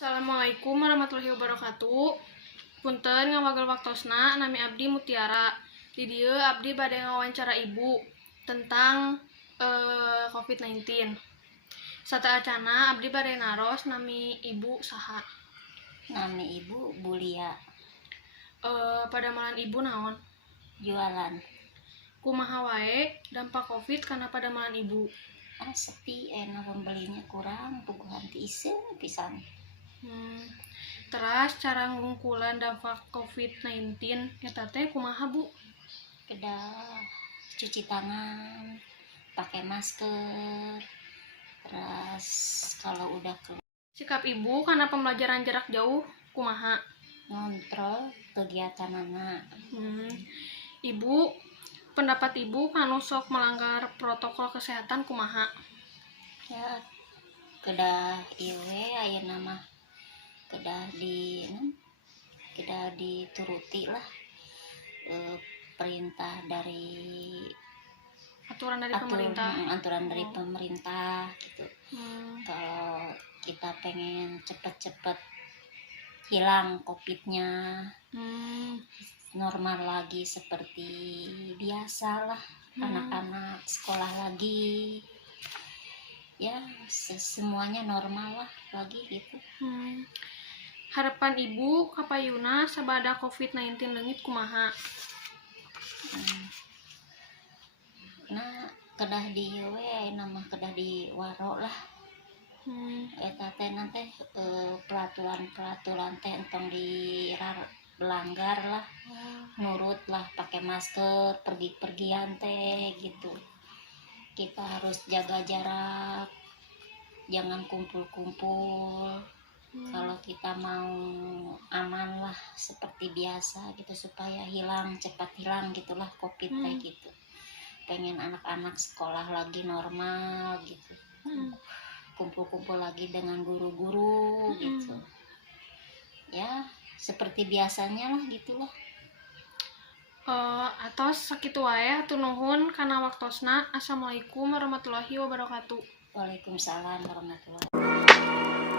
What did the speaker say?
Assalamualaikum warahmatullahi wabarakatuh. Punten ngawagel waktosna, nami abdi Mutiara. Di dieu abdi bade ngawawancara ibu tentang COVID-19. Sateacana abdi bade naros nami ibu saha. Nami ibu Bulia. Padamalan ibu naon? Jualan. Kumaha wae dampak COVID kana padamalan ibu? Sepi, pembelinya kurang, puguhan ti iseun pisan. Teras cara ngungkulan dampak COVID-19 eta teh kumaha Bu? Kedah cuci tangan, pakai masker. Terus kalau udah Sikap ibu karena pembelajaran jarak jauh kumaha? ngontrol kegiatan anak. Ibu, pendapat ibu kanu sok melanggar protokol kesehatan kumaha? Ya, kedah iwe ayeuna mah kedah dituruti lah perintah dari Aturan dari pemerintah. aturan dari pemerintah gitu. Kalau kita pengen cepet-cepet hilang COVID-nya, normal lagi seperti biasa lah, anak-anak sekolah lagi, ya semuanya normal lah lagi gitu. Harapan ibu kapayuna sabada COVID-19 leungit kumaha? Nah, kedah di nama kedah di waro lah. Eta teh nanti peraturan teh entong dilanggar lah, nurut lah, pakai masker, pergi-pergian teh gitu. Kita harus jaga jarak, jangan kumpul-kumpul. Kalau kita mau aman lah seperti biasa gitu, supaya cepat hilang gitulah COVID teh gitu. Pengen anak-anak sekolah lagi normal gitu, kumpul-kumpul lagi dengan guru-guru gitu, ya seperti biasanya lah gitulah. Atos sakitu wae hatur nuhun kana waktosna. Assalamualaikum warahmatullahi wabarakatuh. Waalaikumsalam warahmatullahi wabarakatuh.